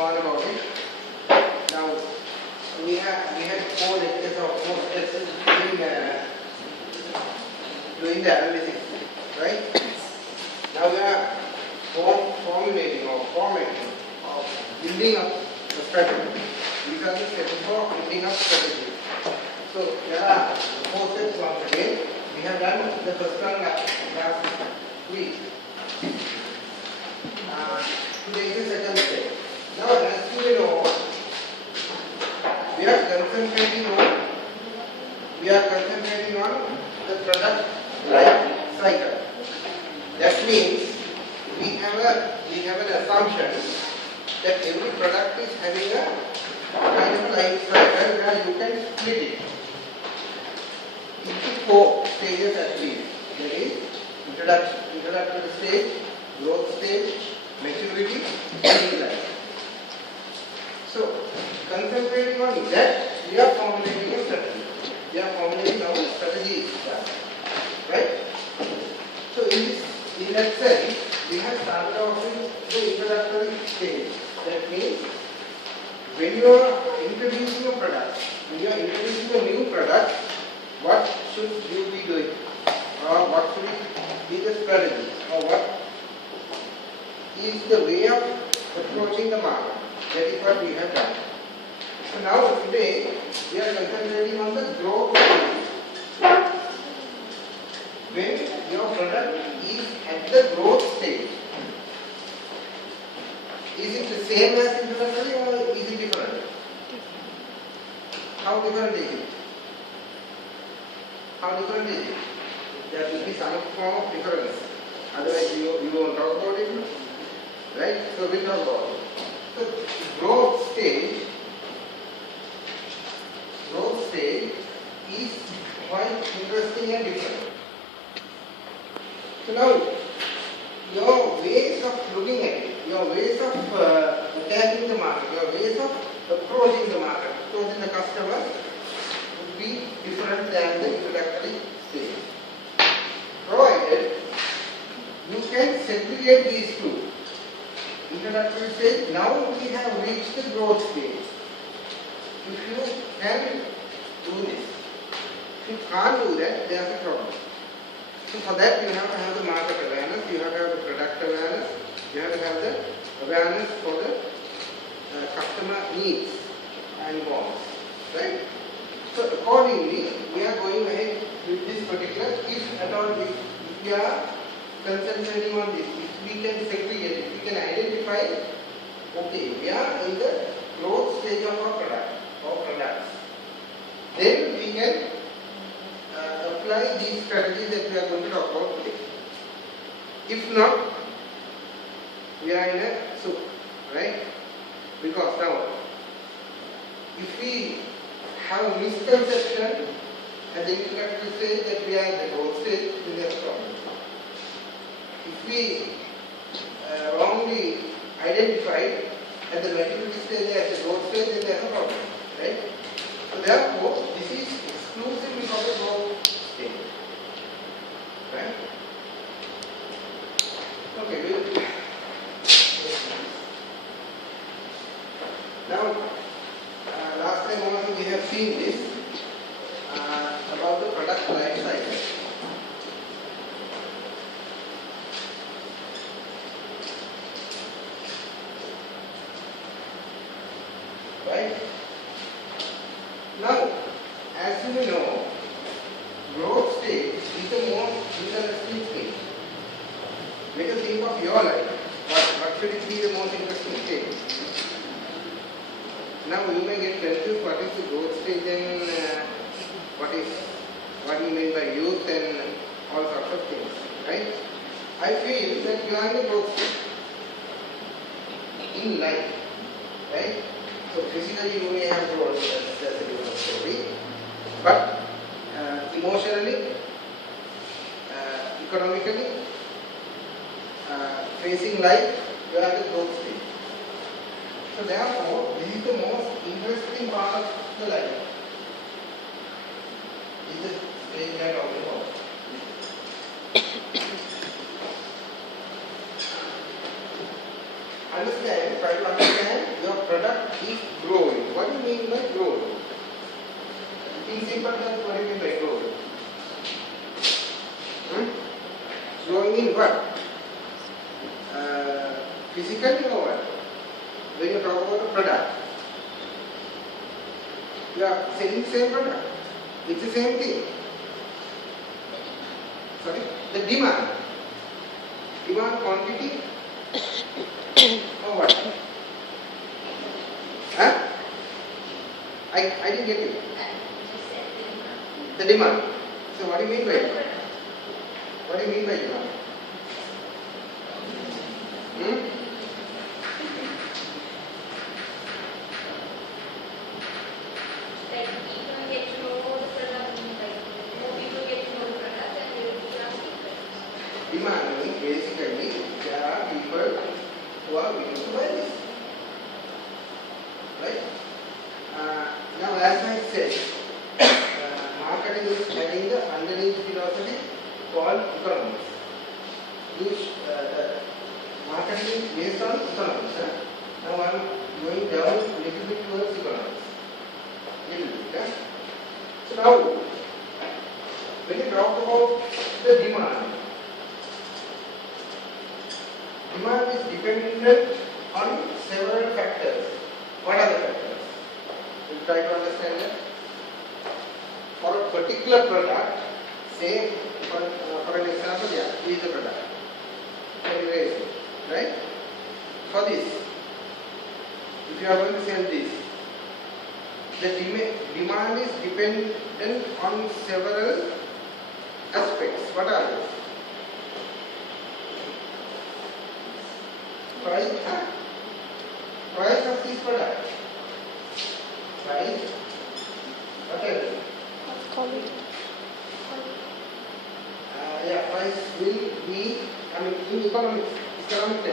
on about it. Now we had 4 lectures or 4 lessons doing the analysis, right? Now we are formulating or formatting or building up the strategy. These are the steps for building up strategy. So there are 4 steps once again. We have done the first one last week. Today is the second step. Now as you know, we are concentrating on the product life cycle. That means we have an assumption that every product is having a kind of life cycle where you can split it into 4 stages at least. There is introductory stage, growth stage, maturity, and life. So, concentrating on that, we are formulating a strategy. We are formulating our strategy, right? So, in that sense, we have started off with the introductory stage. That means, when you are introducing a product, when you are introducing a new product, what should you be doing? Or what should be the strategy? Or what is the way of approaching the market? That is what we have done. So now today we are concentrating on the growth stage. When your product is at the growth stage, is it the same as introductory or is it different? How different is it? How different is it? There will be some form of difference. Otherwise you won't talk about it. Right? So we talk about it. So growth stage is quite interesting and different. So now your ways of looking at it, your ways of attacking the market, your ways of approaching the market, approaching the customer would be different than the introductory stage. Provided you can segregate these two. Introductory stage, now we have reached the growth stage. If you can do this, if you can't do that, there is a problem. So for that you have to have the market awareness, you have to have the product awareness, you have to have the awareness for the customer needs and wants, right? So accordingly, we are going ahead with this particular, if at all, if we are concentrating on this, if we can segregate it, we can identify, okay, we are in the growth stage of our product or products. Then we can apply these strategies that we are going to talk about today. If not, we are in a soup, right? Because now, if we have a misconception at the introductory stage that we are in the growth stage, then there is a problem. If we wrongly identified at the maturity stage, at the growth stage, then there is a problem, right? So therefore, this is exclusively for the growth stage, right? Okay, now, last time also we have seen this about the product life cycle. Right? Now, as you know, growth stage is the most interesting stage. Make a think of your life. What should it be the most interesting stage? Now you may get confused what is the growth stage and what do you mean by youth and all sorts of things, right? I feel that you are in the growth stage in life, right? So physically you may have grown, that's a different story. But emotionally, economically, facing life, you are at the growth stage. So therefore, this is the most interesting part of the life. This is the stage we are talking about. Understand, try to understand your product is growing. What do you mean by growing? In simple terms, what do you mean by growing? Growing in what? Physically or what? When you talk about a product, you are selling the same product. It's the same thing. Sorry? The demand. Demand quantity or what? Huh? I didn't get you. The demand. So what do you mean by it? What do you mean by demand? Like people get to know the product, like more people get to know the product and they will be asking questions. Demand means basically there are people who are willing to buy this. Right? Now as I said, marketing is having the underlying philosophy called economics. Marketing is based on economics. Now I am going down a little bit towards economics. So now, when you talk about the demand is dependent on several factors. What are the factors? We'll try to understand that. For a particular product, say for an example, this is the product. Right? For this, if you are going to sell this, the demand is dependent on several aspects. What are those? Price of this product. Price. What else? Quality. Price will be, in economic terms, they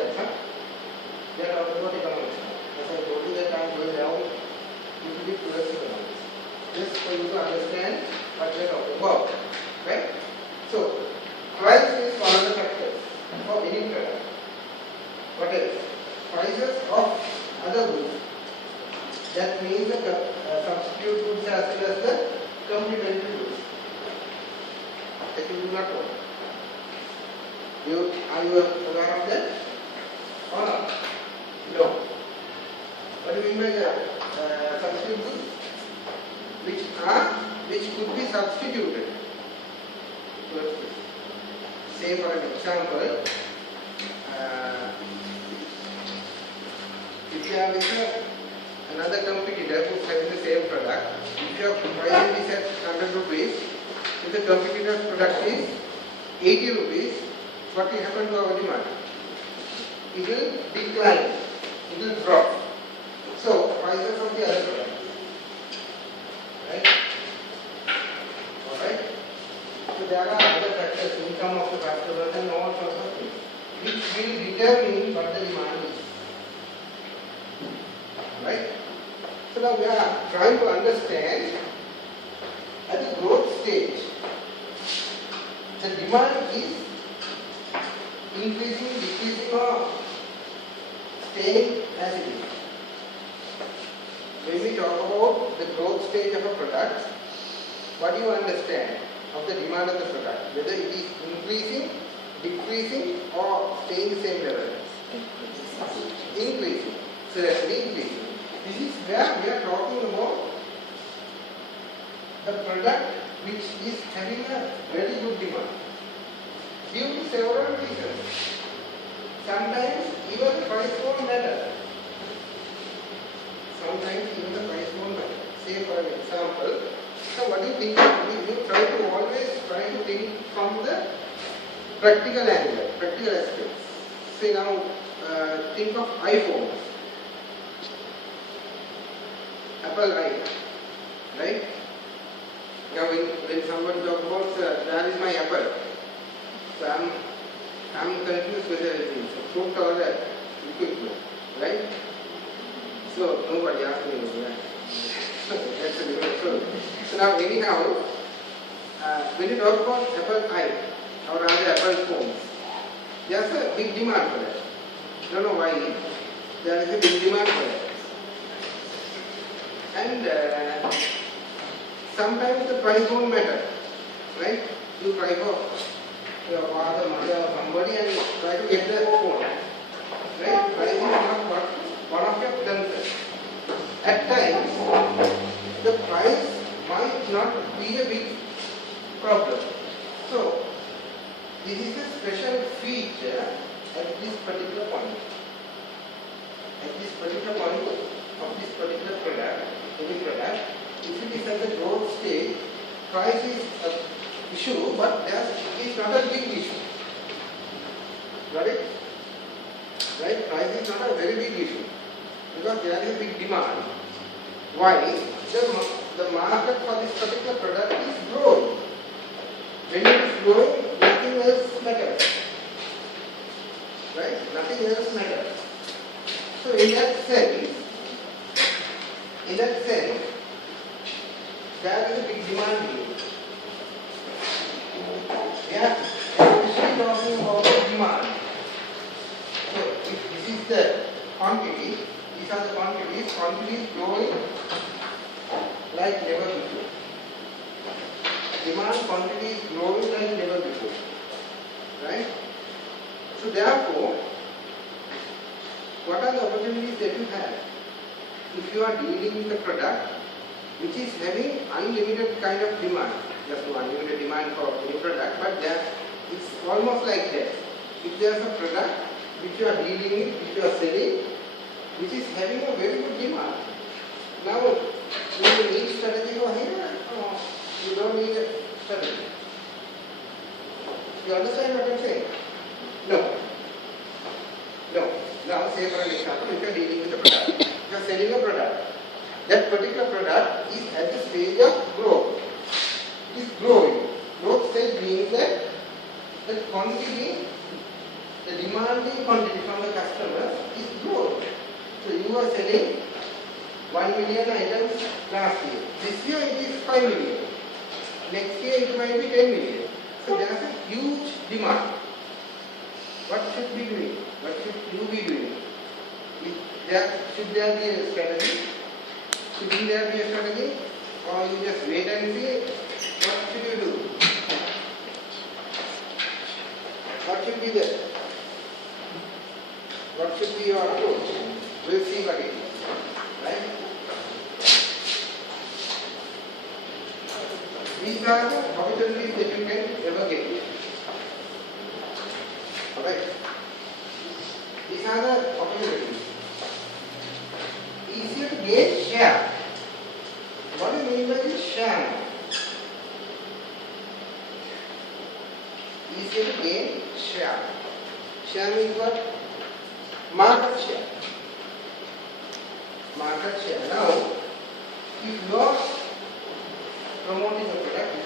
are talking about economics. As I told you that I am going down little bit towards economics. Just for you to understand what we are talking about. Right? So, price is one of the factors for any product. What else? Prices of other goods. That means the substitute goods as well as the complementary goods. That you do not know. Are you aware of that? Or not? No. What do you mean by the substitute goods? Which could be substituted. Say for an example, if you have another competitor who is selling the same product, if you have pricing this at 100 rupees, if the competitor's product is 80 rupees, what will happen to our demand? It will decline, it will drop. So, prices of the other product. Right? Alright? So, there are other factors, income of the customers and all sorts of things, which will determine what the demand is. Right? So, now we are trying to understand at the growth stage, the demand is increasing, decreasing, or staying as it is. When we talk about the growth stage of a product, what do you understand of the demand of the product? Whether it is increasing, decreasing, or staying the same level? Increasing. So that's increasing. This is where we are talking about the product which is having a very good demand. Due to several reasons. Sometimes even the price won't matter. Sometimes even the price won't matter. Say for an example, so what do you think? You always try to think from the practical angle, practical aspects. Say now, think of iPhones. Apple iPhone, right? Now when someone talks about, where is my Apple? So I'm confused with everything. So fruit or liquid, right? So nobody asked me, right? That's a different story. So now anyhow, when you talk about Apple iPhone or rather Apple phones, there's a big demand for that. I don't know why. There is a big demand for that. And sometimes the price won't matter, right? You try for your father, mother, or somebody and try to get the phone, right? Price is not one of your concerns. At times, the price might not be a big problem. So, this is a special feature at this particular point. At this particular point of this particular product, any product, if it is at the growth stage, price is an issue, but it is not a big issue. Got it? Right? Price is not a very big issue because there is a big demand. Why? The market for this particular product is growing. When it is growing, nothing else matters. Right? Nothing else matters. So in that sense, there is a big demand here. Yeah, especially talking about demand. So if this is the quantity, these are the quantities growing like never before. Demand quantity is growing like never before. Right? So therefore, what are the opportunities that you have? If you are dealing with a product which is having unlimited kind of demand, there's no unlimited demand for any product, but it's almost like that. If there's a product which you are dealing with, which you are selling, which is having a very good demand. Now, do you need strategy over here? No, you don't need a strategy. You understand what I'm saying? No. Now, say for an example, if you are dealing with a product, you are selling a product. That particular product is at the stage of growth. It is growing. Growth stage means that the quantity, the demanding quantity from the customer is growing. So you are selling 1 million items last year. This year it is 5 million. Next year it might be 10 million. So there is a huge demand. What should we do? What should you be doing? Should there be a strategy? Should there be a strategy? Or you just wait and see? What should you do? What should be there? What should be your approach? We'll see what it is. Right? These are the opportunities that you can ever get. Alright? These are the opportunities. Easier to gain share. What do you mean by this share? Easier to gain share. Share means what? Market share. Market share. Now, if you are promoting a product, if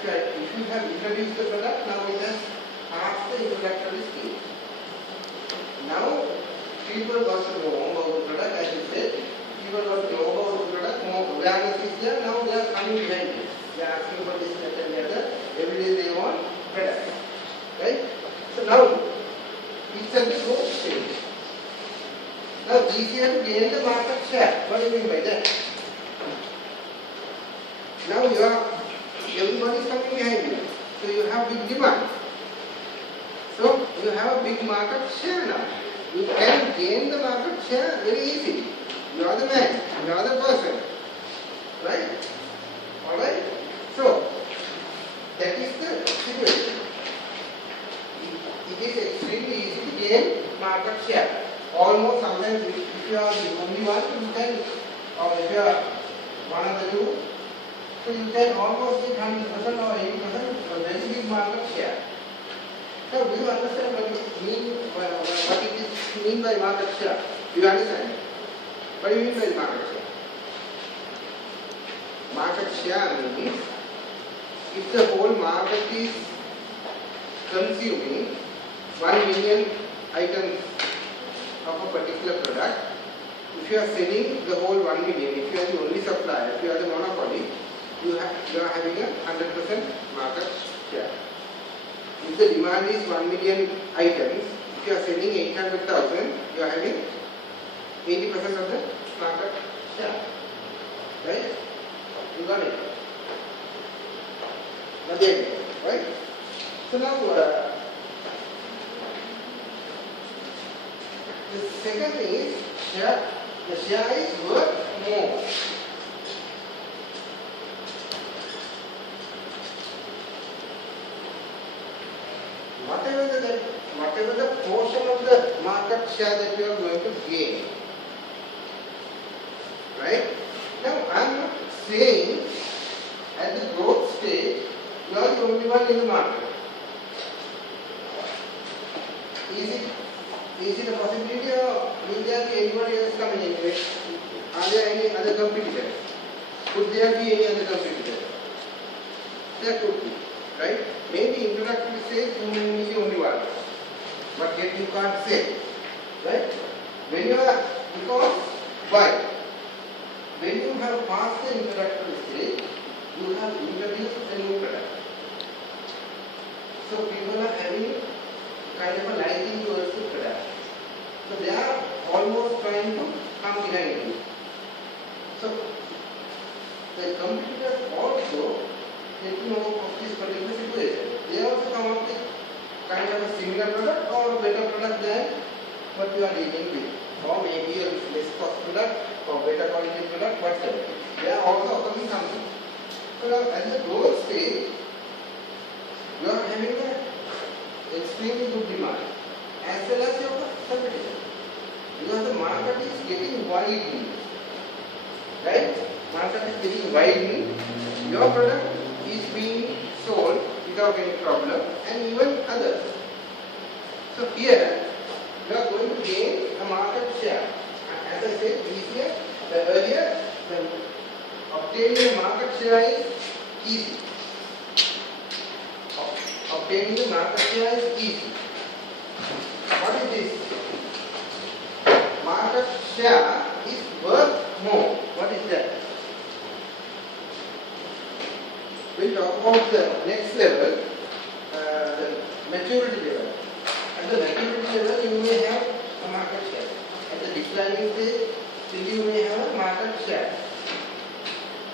you have introduced the product, now it has half the introductory stage. Now, people got to know about the product, as you said, people got to know about the product, more awareness is there, now they are coming behind it. They are asking for this, that and the other, every day they want better. Right? So now, it's at the growth stage. Now, it's easier to gain the market share. What do you mean by that? Now everybody is coming behind you. So you have big demand. So you have a big market share now. You can gain the market share very easily. You are the man, you are the person. Right? Alright? So, that is the situation. It is extremely easy to gain market share. Almost sometimes if you are the only one, you can, or if you are one of the two, so you can almost get 100% or 80% a very big market share. So do you understand what it means by market share? Do you understand? What do you mean by market share? Market share means if the whole market is consuming 1 million items of a particular product, if you are selling the whole 1 million, if you are the only supplier, if you are the monopoly, you are having a 100% market share. If the demand is 1 million items, if you are selling 800,000, you are having 80% of the market share. right? You got it? Again, right? So now the second thing is share. The share is worth more. Whatever the portion of the market share that you are going to gain, right? Now I am not saying at the growth stage you are the only one in the market. Is it a possibility or will there be anybody else coming in? Are there any other competitors? Could there be any other competitors? There could be, right? Maybe introductory stage you may be the only one, but yet you can't say, right? When you are, because why? When you have passed the introductory stage, you have introduced a new product. So people are having kind of a liking towards the product. So they are almost trying to come behind you. So the competitors also get to know of this particular situation. They also come up with kind of a similar product or a better product than what you are dealing with. Or maybe a less cost product or better quality product, whatever. They are also offering something. So now at the growth stage, you are having an extremely good demand as well as your competition. Because the market is getting widening. Right? Market is getting widening. Your product is being sold without any problem, and even others. So here you are going to gain a market share. As I said earlier, obtaining a market share is easy. Obtaining the market share is easy. What is this? Market share is worth more. What is that? We talk about the next level, the maturity level. At the maturity level, you may have a market share. At the declining stage, still you may have a market share.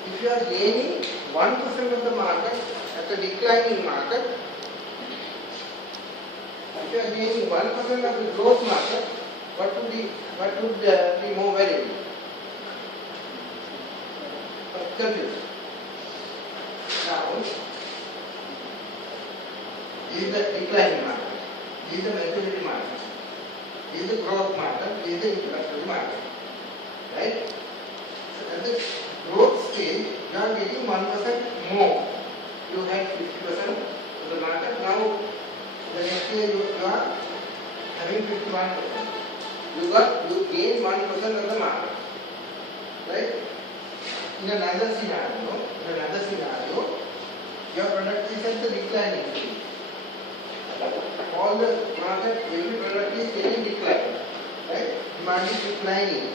If you are gaining 1% of the market at the declining market, if you are gaining 1% of the growth market, what would be more valuable? Confused. Now, this is the declining market, this is the maturity market, this is the growth market, this is the introductory market, right? So at the growth stage, you are getting 1% more. You had 50% of the market. Now, the next year you are having 51%. You gain 1% of the market, right? In another scenario, your product is at the declining stage. All the market, every product is getting declined, right? Demand is declining.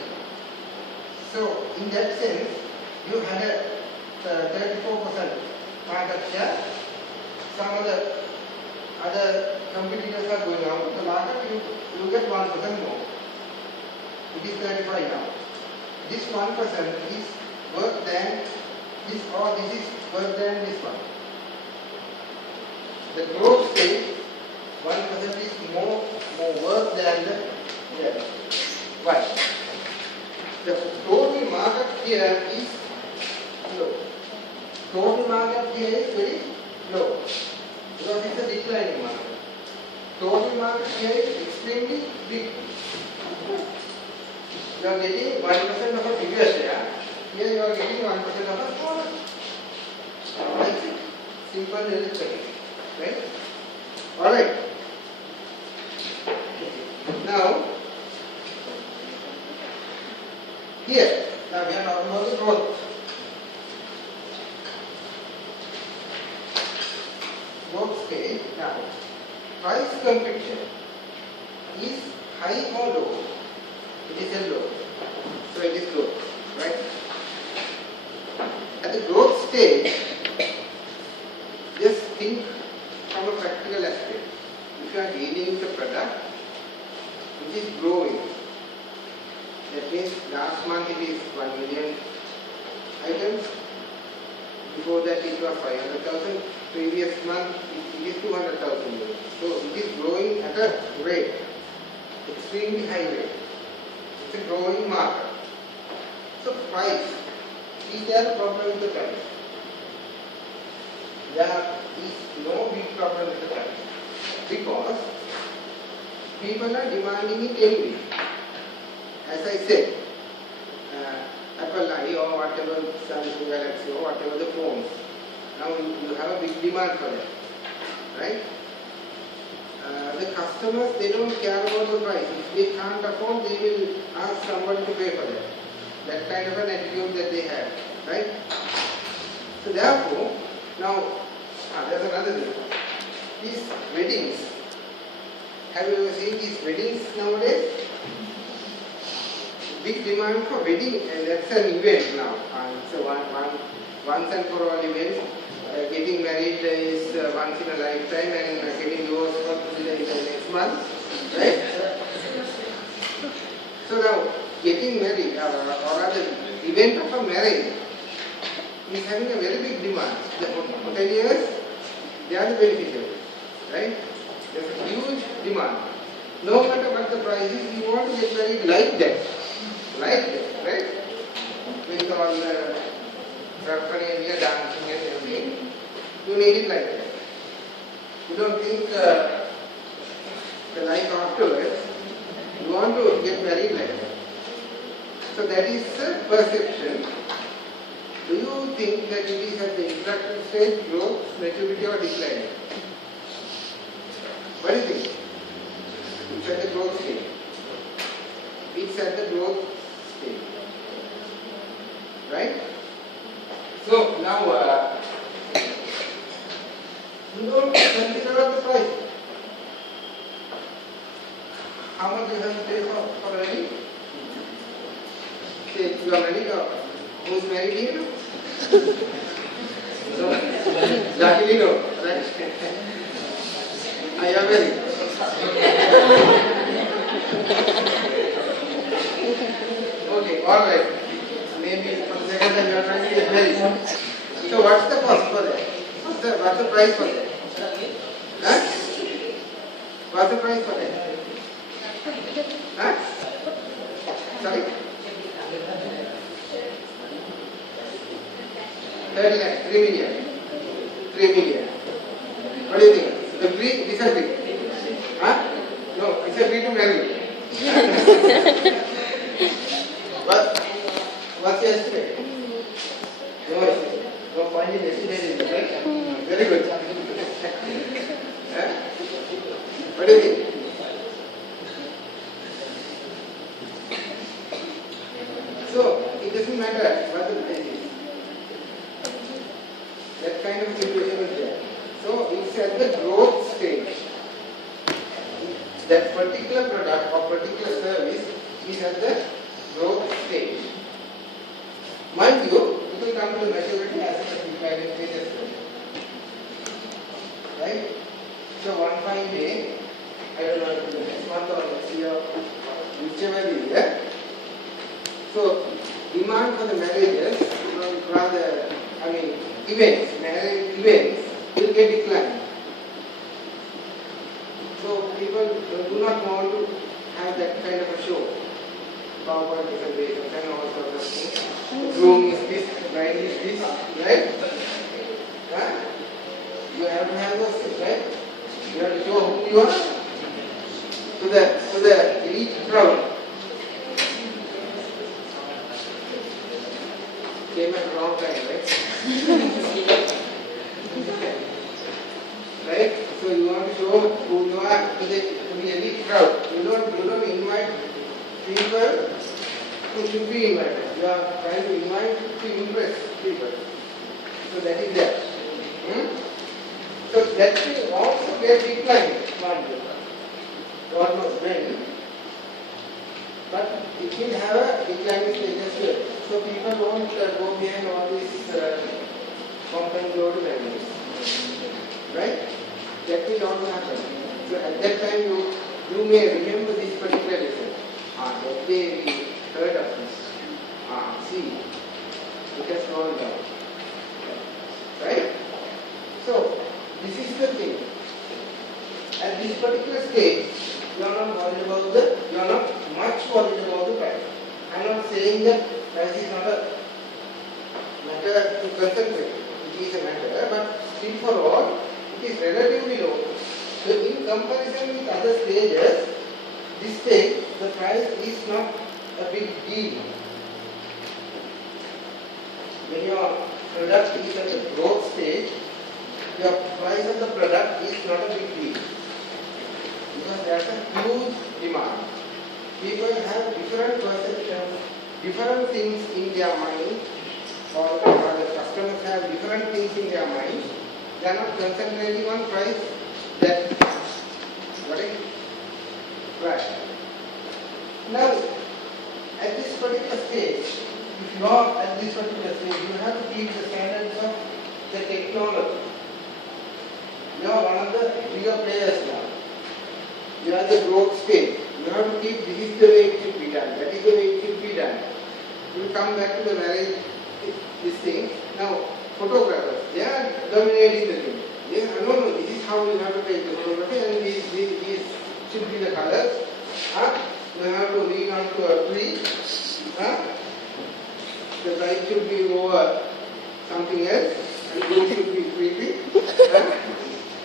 So, in that sense, you had a 34% market share. Some of the other competitors are going out. The market, you get 1% more. It is 35 now. This 1% is worth than this, or this is worth than this one. The growth stage, 1% is more worth than the other. Why? The total market here is low. Total market here is very low because it's a declining market. Total market here is extremely big. You are getting 1% of a bigger share. Here you are getting 1% of a smaller. That's it. Simple arithmetic. Right? Alright. Now, here, now we are talking about the growth. Growth stage. Now, price competition is high or low? It is a low. So it is low, right? At the growth stage, just think from a practical aspect. If you are dealing with a product which is growing, that means last month it is 1 million items. Before that it was 500,000. Previous month it is 200,000 euros. So it is growing at a rate, extremely high rate. It's a growing market. So price, is there a problem with the price? There is no big problem with the price. Because people are demanding it anyway. As I said, Apple I or whatever, Samsung Galaxy or whatever the phones, now you have a big demand for that, right? The customers, they don't care about the price. If they can't afford, they will ask somebody to pay for that. That kind of an attitude that they have, right? So therefore, now there's another thing. These weddings, have you ever seen these weddings nowadays? Big demand for wedding, and that's an event now. It's a once and for all event. Getting married is once in a lifetime, and getting divorced is next month, right? So now, getting married, or rather, event of a marriage is having a very big demand. The hoteliers, they are the beneficiaries, right? There's a huge demand. No matter what the price is, you want to get married like that, right? With all the paraphernalia, dancing and everything, you need it like that. You don't think the life afterwards, you want to get married like that. So that is the perception. Do you think that it is at the introductory stage, growth, maturity or decline? What do you think? It's at the growth stage. It's at the growth stage. Right? So now, you don't consider about the price. How much you have to pay for a wedding? Say you are married, or who's married here? So, luckily no, right? I am married. Okay, alright. Maybe for the second time you are trying to get married. So what's the cost for that? What's the price for that? Huh? What's the price for that? Huh? Sorry? 30 lakhs, 3 million. 3 million. What do you think? Agree? Disagree? Huh? No, disagree to marry. What's your estimate? No estimate. No point in estimating, right? Very good. Huh? What do you think? So, it doesn't matter what the price is. That kind of situation is there. So, it's at the growth stage. That particular product or particular service is at the growth stage. Mind you, it will come to the maturity as a declining stage as well. Right? So, one fine day, I don't know if it's next month or next year, whichever it is, so demand for the marriages, rather, events, marriage events will get declined. So people do not want to have that kind of a show. PowerPoint presentation and all sorts of things. The groom is this, the bride is this, right? Huh? You have to have those things, right? You have to show who you are to the elite crowd. Came at the wrong time, right? Right? So you want to show who you are to the elite crowd. You don't invite people who should be invited. You are trying to invite to impress people. So that is that. So that will also get declined. God knows when. But it will have a declining stage as well. So people won't go behind all these compound load values. Right? That will not happen. So at that time you may remember this particular lesson. That day we heard of this. See, You can slow it down. Right? So, this is the thing. At this particular stage, you are not worried about you are not much worried about the price. I am not saying that price is not a matter to concentrate. It is a matter, but still for all, it is relatively low. So in comparison with other stages, this stage, the price is not a big deal. When your product is at a growth stage, your price of the product is not a big deal. Because there is a huge demand. People have different perceptions, different things in their mind, or the customers have different things in their mind. They are not concentrating on price. That got it? Right. Now, at this particular stage, if you are at this particular stage, you have to keep the standards of the technology. You are one of the bigger players now. You are the growth stage. You have to keep this is the way it should be done. That is the way it should be done. You will come back to the marriage, this thing. Now, photographers, they are dominating the thing. They are, no, this is how you have to take the photography, and these should be the colors. You have to lean onto a tree. The light should be over something else, and it should be creepy.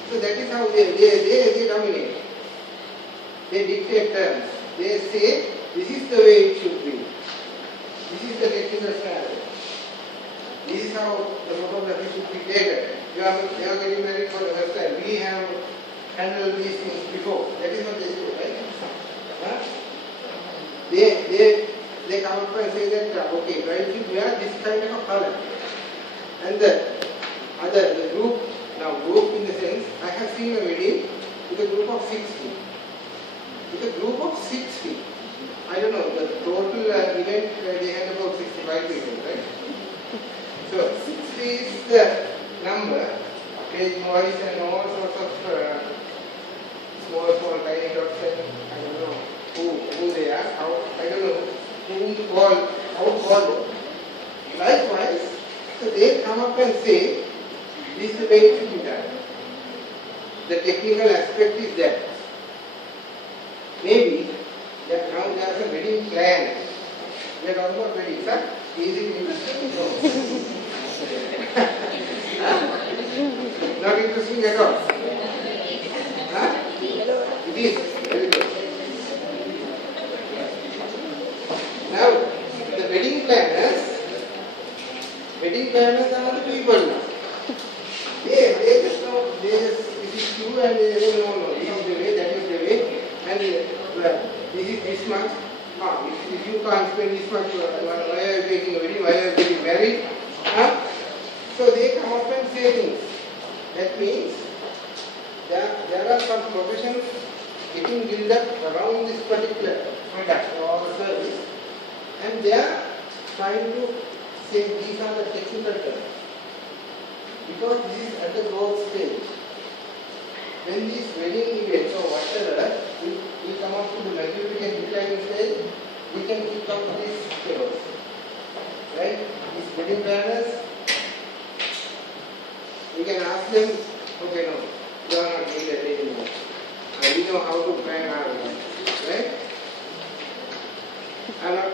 So that is how they dominate. They dictate terms. They say, this is the way it should be. This is the technical standard. This is how the photography should be taken. You are getting married for the first time. We have handled these things before. That is what they say, right? They come up and say that, okay, bride should wear this kind of a color. And the group, now group in the sense, I have seen a wedding with a group of 60. With a group of 60. I don't know, the total event, they had about 65 people, right? So 60 is the number, page noise and all sorts of small tiny dots, and I don't know who they are, I don't know how to call them. Likewise, so they come up and say, this is the way it should be done. The technical aspect is that. Maybe that now there is a wedding plan. We are talking about weddings, huh? Easy to understand? Not interesting at all. Huh? It is. Very good. Now, the wedding planners are the people now. They just know, this is true, and they say, no, this is the way, that is the way. And this is this much. If you can't spend this much, why are you taking a wedding? Why are you getting married? So they come up and say things. That means there are some professions getting built up around this particular product or service, and they are trying to say these are the technical terms. Because this is at the growth stage. When these wedding events or whatever will come up to the maturity and declining stage, we can pick up these tables. Right? These wedding planners, we can ask them, okay, no, you are not needed anymore. We know how to plan our life. Right? I am not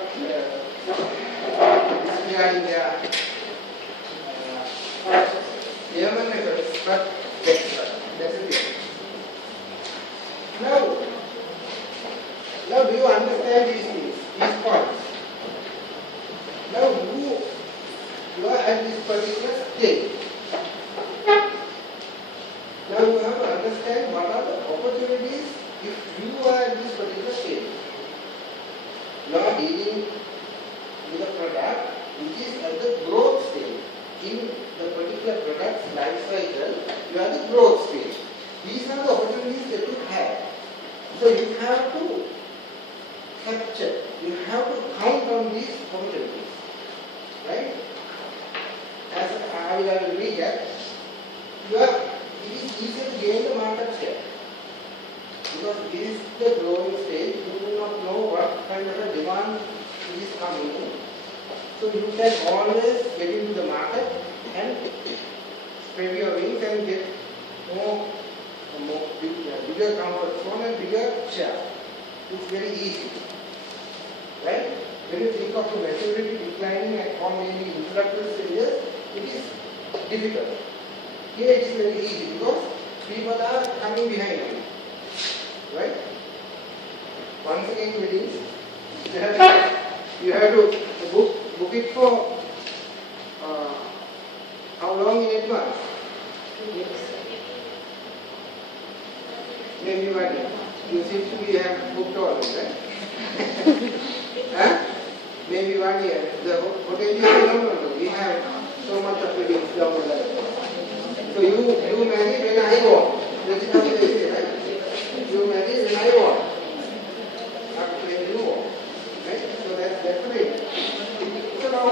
disregarding their German methods, but that's the thing. Now do you understand these things, these points? Now you are at this particular stage. Now you have to understand what are the opportunities if you are at this particular stage. You are dealing with a product which is at the growth stage. In the particular product's life cycle, you are the growth stage. These are the opportunities that you have. So you have to capture, you have to count on these opportunities. Right? As I will recap, it is easier to gain the market share. Because this is the growing stage, you do not know what kind of a demand is coming in. So you can always get into the market and spread your wings and get bigger comfort zone and bigger share. It's very easy, right? When you think of the maturity declining at or maybe introductory stages, it is difficult. Here it is very easy because people are coming behind you, right? Once again, weddings, you have to book it for how long in advance? Maybe 1 year. You seem to be have booked already, right? Huh? Maybe 1 year. The hotel is no. We have so much of weddings down the line. So you marry when I want. That is how they say, right? You marry when I want. Not when you want. Right? So that's the way. So now,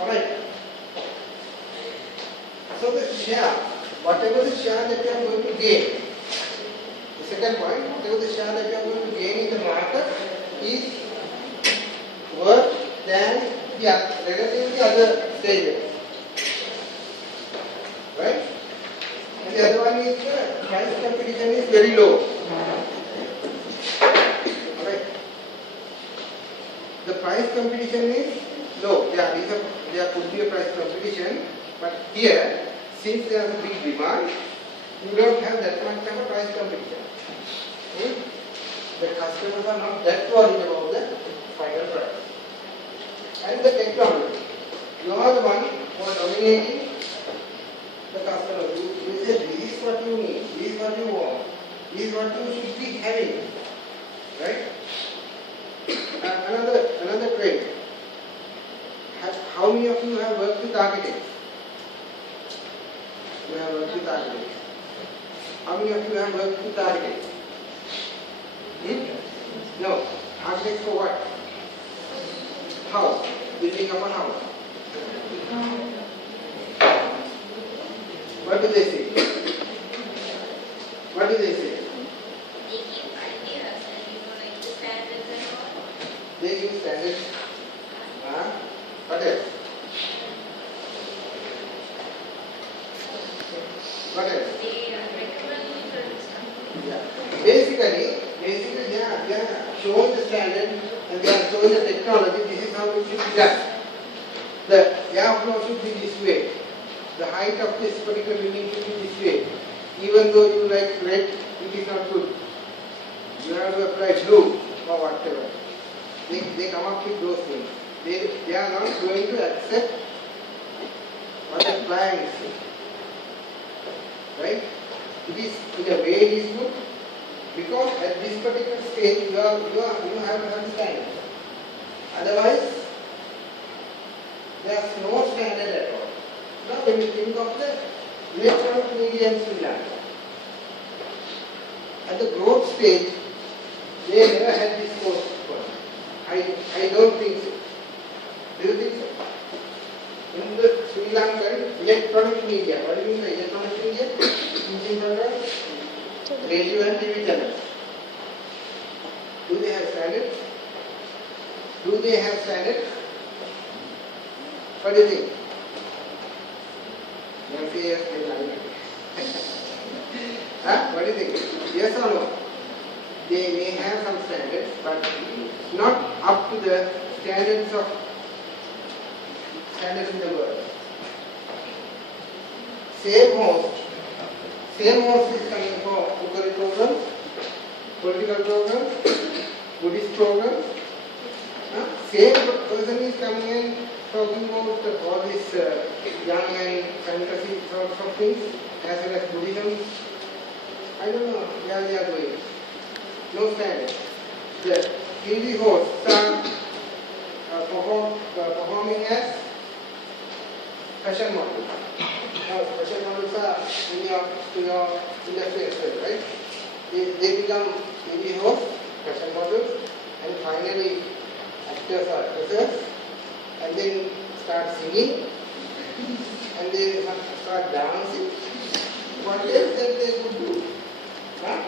alright. So the share, whatever the share that you are going to gain, the second point, whatever the share that you are going to gain in the market is worth than the relatively other stages. Right? And the other one is the price competition is very low. Alright. The price competition is low. There could be a price competition, but here, since there is a big demand, you don't have that much of a price competition. The customers are not that worried about the final price. And the technology. You are the one who are dominating the customer. You say, this is what you need, this is what you want, this is what you should be having. Right? Another trend. How many of you have worked with architects? You have worked with architects. How many of you have worked with architects? No. Architects for what? House. Building of a house. What do they say? What do they say? They give ideas and like the standards and all. They give standards. What else? What else? They recommend different stuff. Yeah. Basically they are showing the standard and they are showing the technology. This is how it should be done. The airflow should be this way. The height of this particular building should be this way. Even though you like red, it is not good. You have to apply blue or whatever. They come up with those things. They are not going to accept what the client says. Right? It is, in a way it is good, because at this particular stage you have to understand. Otherwise, there is no standard at all. Now when you think of the electronic media in Sri Lanka, at the growth stage, they never had this course before. I don't think so. Do you think so? In the Sri Lankan electronic media, what do you mean by electronic media? Radio and TV channels. Do they have standards? Do they have standards? What do you think? You say yes, huh? What do you think? Yes or no? They may have some standards, but not up to the standards in the world. Same host is coming for cookery programs, political programs, Buddhist programs. Same person is coming and talking about all these young and fantasy sorts of things, as well as Buddhism. I don't know where they are going. No standard. The Hindi hosts are performing as fashion models. Now, fashion models are in your industry as well, right? They become TV hosts, fashion models, and finally actors or actresses, and then start singing, and they start dancing. What else that they could do? Huh?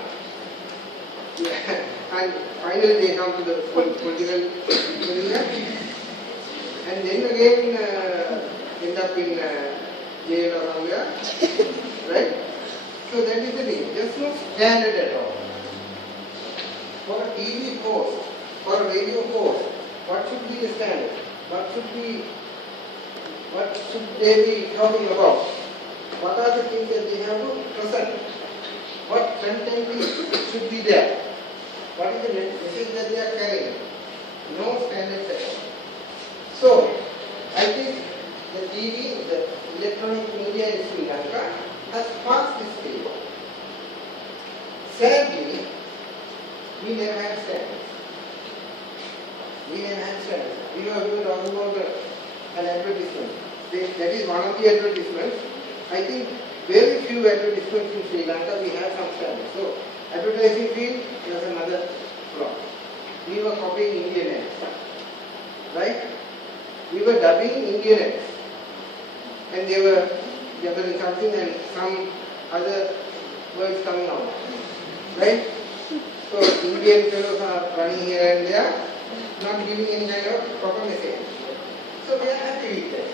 Yeah. And finally they come to the political arena. and then again end up in jail or somewhere, right? So that is the thing. There's no standard at all. For a TV host, for a radio host, what should be the standard? What should they be talking about? What are the things that they have to present? What content should be there? What is the message that they are carrying? No standards at all. So, I think the TV, the electronic media in Sri Lanka has passed this stage. Sadly, we never had standards. We were talking about an advertisement. That is one of the advertisements. I think very few advertisements in Sri Lanka we have some standards. So, advertising field was another flaw. We were copying Indian ads, right? We were dubbing Indian ads, and they were gathering something and some other words coming out, right? So Indian fellows are running here and there, not giving any kind of proper message. So we are happy with that.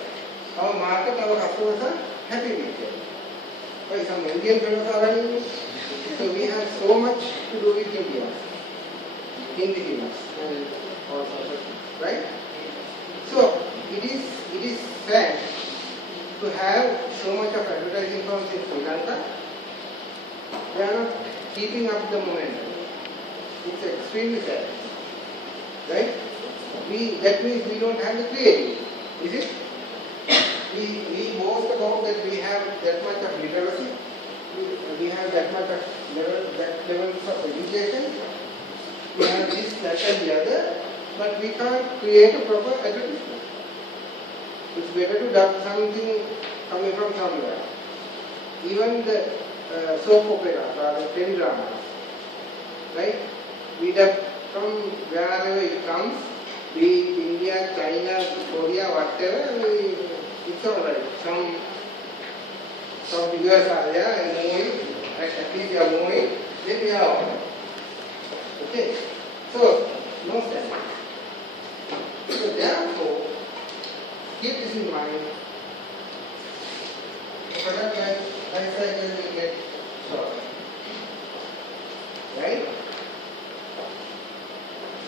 Our market, our customers are happy with that. Why some Indian fellows are running? So we have so much to do with India, Hindi films and all sorts of things, right? So it is sad to have so much of advertising firms in Sri Lanka. They are not keeping up the momentum. It's extremely sad, right? That means we don't have the creativity, is it? We boast about that we have that much of literacy, we have that much of levels of education, we have this, that and the other, but we can't create a proper advertisement. It's better to dub something coming from somewhere. Even the soap operas or the teledramas, right? We dub from wherever it comes, be it India, China, Korea, whatever, it's alright. Some figures are there and moving, at least they are moving, then we are out. Okay? So, no standard. So therefore, keep this in mind. The product life cycle will get shorter. Right?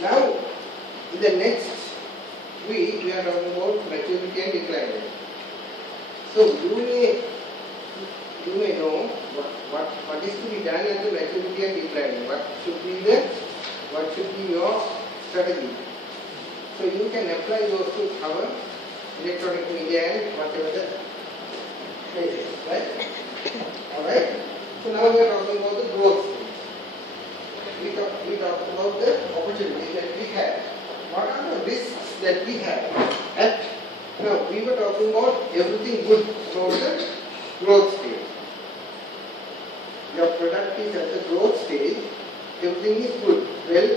Now, in the next week, we are talking about maturity and decline. So you may know what is to be done at the maturity and decline. What should be your strategy? So you can apply those to our electronic media and whatever the places, right? Alright? So now we are talking about the growth. We talked about the opportunities that we have. What are the risks that we have? Now we were talking about everything good about the growth stage. Your product is at the growth stage, everything is good, well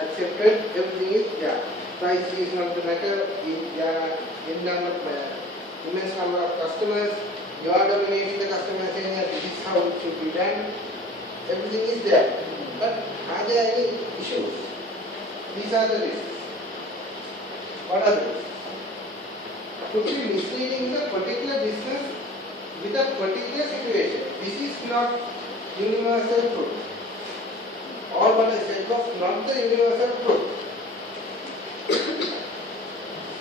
accepted, everything is there. Price is not the matter, immense number of customers, you are dominating the customer saying that this is how it should be done, everything is there. But are there any issues? These are the risks. What are the risks? Could be misleading the particular business with a particular situation. This is not universal truth. All what I said was not the universal truth.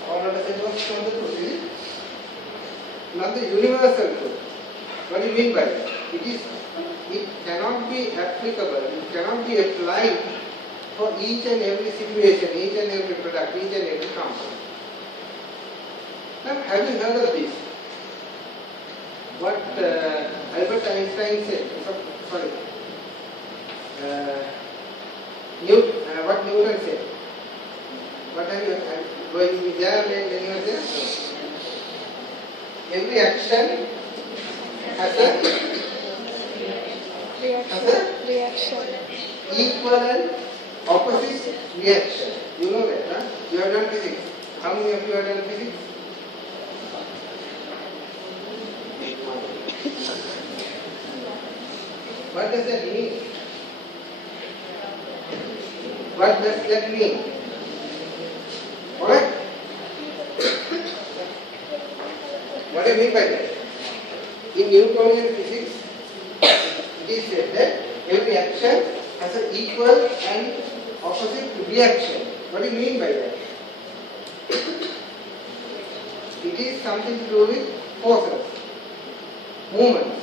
All what I said was not the truth, is it? Not the universal truth. What do you mean by that? It cannot be applicable, it cannot be applied for each and every situation, each and every product, each and every company. Now, have you heard of this? What Albert Einstein said, sorry, what Newton said? What have you heard? Were you there when you were there? Every action has a reaction. Equal and opposite reaction. You know that, huh? You have done physics. How many of you have done physics? What does that mean? What does that mean? Alright? What do you mean by that? In Newtonian physics, it is said that every action has an equal and opposite reaction. What do you mean by that? It is something to do with forces, movements,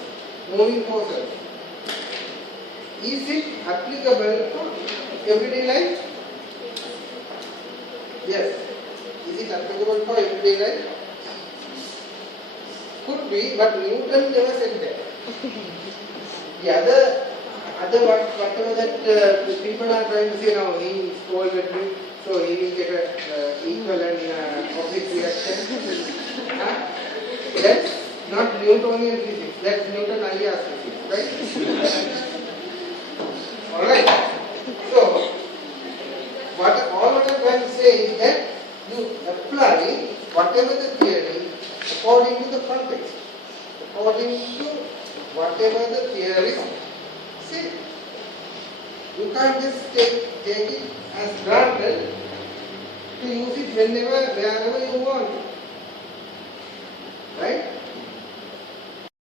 moving forces. Is it applicable for everyday life? Yes. Is it applicable for everyday life? Could be, but Newton never said that. The other whatever that people are trying to say now, he is scolded me, so he will get a equal and opposite reaction. That's not Newtonian physics. That's Newton alias physics, right? Alright. So, all what I'm trying to say is that you apply whatever the theory according to the context, according to whatever the theory says. You can't just take it as granted to use it whenever, wherever you want.